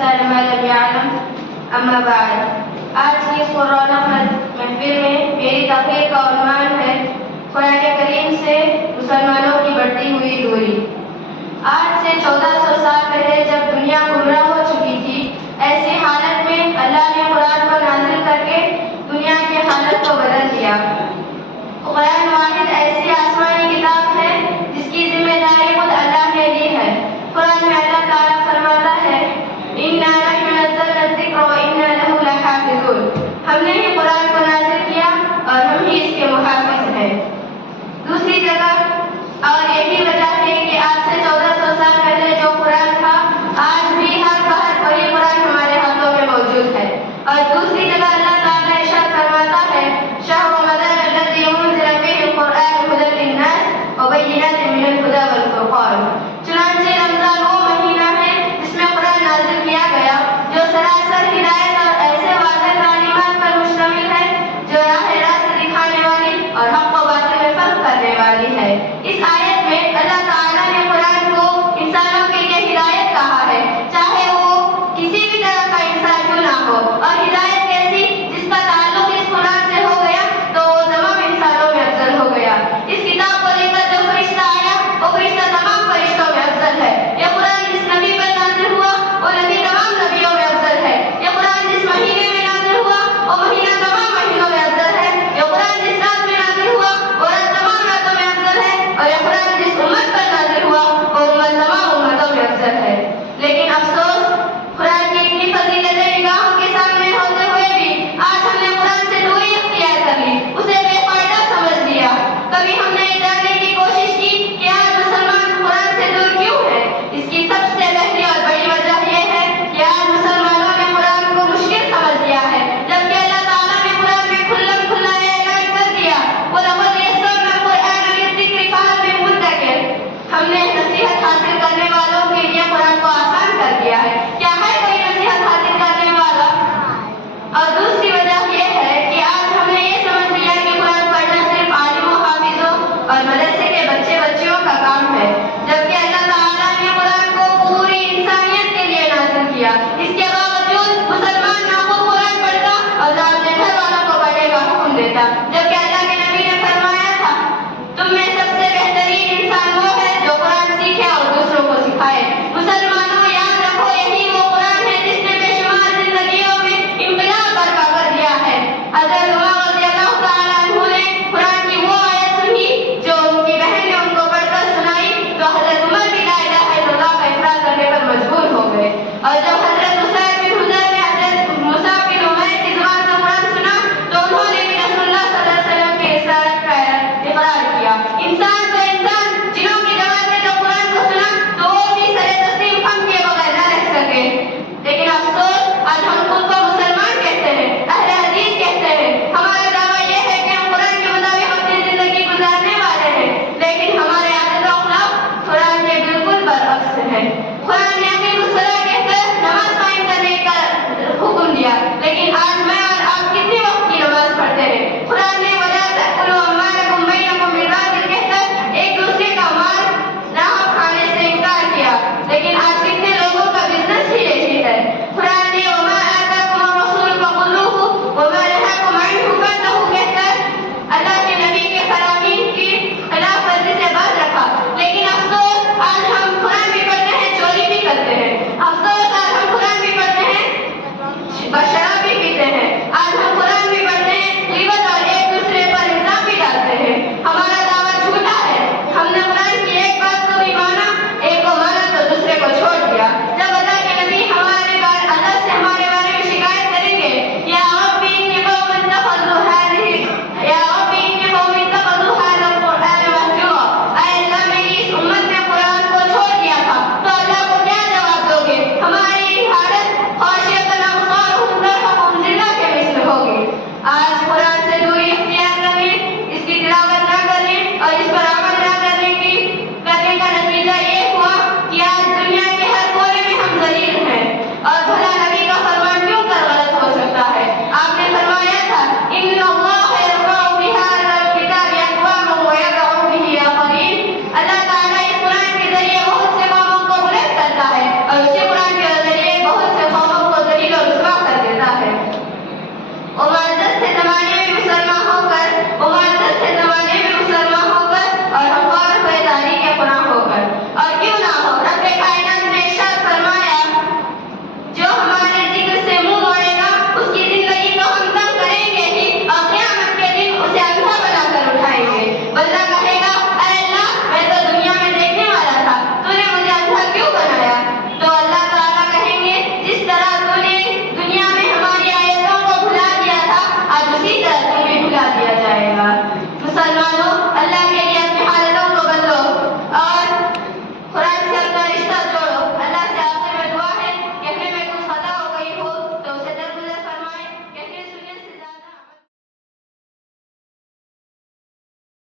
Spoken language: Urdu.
الإنسان ما لم يعلم أما بعد. آج کی قرآن محفل میں میری تقریر کا عنوان ہے قرآن کریم سے مسلمانوں کی بڑھتی ہوئی دوری. آج سے 1400 سال پہلے جب دنیا گمراہ ہو چکی تھی، ایسی حالت میں اللہ نے قرآن کو نازل کر کے دنیا کی حالت کو بدل دیا. قرآن واحد ایسی آسمانی کتاب ہے جس کی ذمہ داری خود اللہ نے لی ہے. قرآن میں اللہ تعالیٰ فرماتا ہے اِنَّا نَحْنُ نَزَّلْنَا الذِّكْرَ وَإِنَّا لَهُ لَحَافِظُونَ. ہم نے ہی قرآن کو نازل کیا اور ہم ہی اس کے محافظ ہیں. دوسری جگہ اور یہی وجہ ہے کہ آج سے 1400 سال پہلے جو قرآن تھا آج بھی ہر بار وہی قرآن ہمارے ہاتھوں میں موجود ہے. اور دوسری جگہ اللہ تعالیٰ ارشاد فرماتا ہے شهر رمضان الذي أنزل فيه القرآن هدى للناس وبينات من الهدى والفرقان. چنانچہ رمضان وہ مہینہ ہے جس میں قرآن نازل کیا گیا جو سراسر ہدایت اور ایسے واضح تعلیمات پر مشتمل ہے جو راہ راست دکھانے والی اور حق و باطل میں فرق کرنے والی ہے. اس آیت میں اللہ تعالیٰ نے قرآن کو انسانوں کے لیے ہدایت کہا ہے، چاہے وہ کسی بھی طرح کا انسان کیوں نہ ہو. اور ہدایت کیسی؟ جس کا تعلق اس قرآن سے ہو گیا تو وہ تمام انسانوں میں افضل ہو گیا. اس کتاب کو لے کر جو فرشتہ آیا وہ فرشتہ تمام فرشتوں میں افضل ہے. یہ قرآن جس نبی پر نازل ہوا وہ نبی تمام نبیوں میں افضل ہے. یہ قرآن جس مہینے میں نازل ہوا وہ مہینہ تمام مہینوں میں افضل ہے. یہ قرآن جس رات میں نازل ہوا وہ رات تمام راتوں میں افضل ہے. اور یہ قرآن جس امت پر نازل ہوا وہ امت تمام امتوں میں افضل ہے. لیکن افسوس قرآن کی اتنی فضیلتیں نگاہوں کے سامنے ہوتے ہوئے بھی آج ہم نے قرآن سے دوری اختیار کر لی، اسے بے فائدہ سمجھ لیا. کبھی ہم نے جاننے کی کوشش کی کہ آج مسلمان قرآن سے دور کیوں ہیں؟ اس کی سب سے پہلی اور بڑی وجہ یہ ہے کہ آج مسلمانوں نے قرآن کو مشکل سمجھ لیا ہے، جبکہ اللہ تعالیٰ نے قرآن میں کھلا اعلان کر دیا وَلَقَدْ يَسَّرْنَا الْقُرْآنَ لِلذِّكْرِ فَهَلْ مِن مُدَّكِرٍ. ہم نے نصیحت حاصل کرنے والوں کے لیے قرآن کو آسان کر دیا ہے. کیا ہے کوئی نصیحت حاصل کرنے والا؟ اور دوسری وجہ یہ ہے کہ آج ہم نے یہ سمجھ لیا کہ قرآن پڑھنا صرف عالموں، حافظوں اور مدرسے کے بچیوں کا کام ہے، جبکہ اللہ تعالیٰ نے قرآن کو پوری انسانیت کے لیے نازل کیا. اس کے باوجود مسلمان نہ خود قرآن پڑھتا اور نہ اپنے گھر والوں کو پڑھنے کا حکم دیتا، جبکہ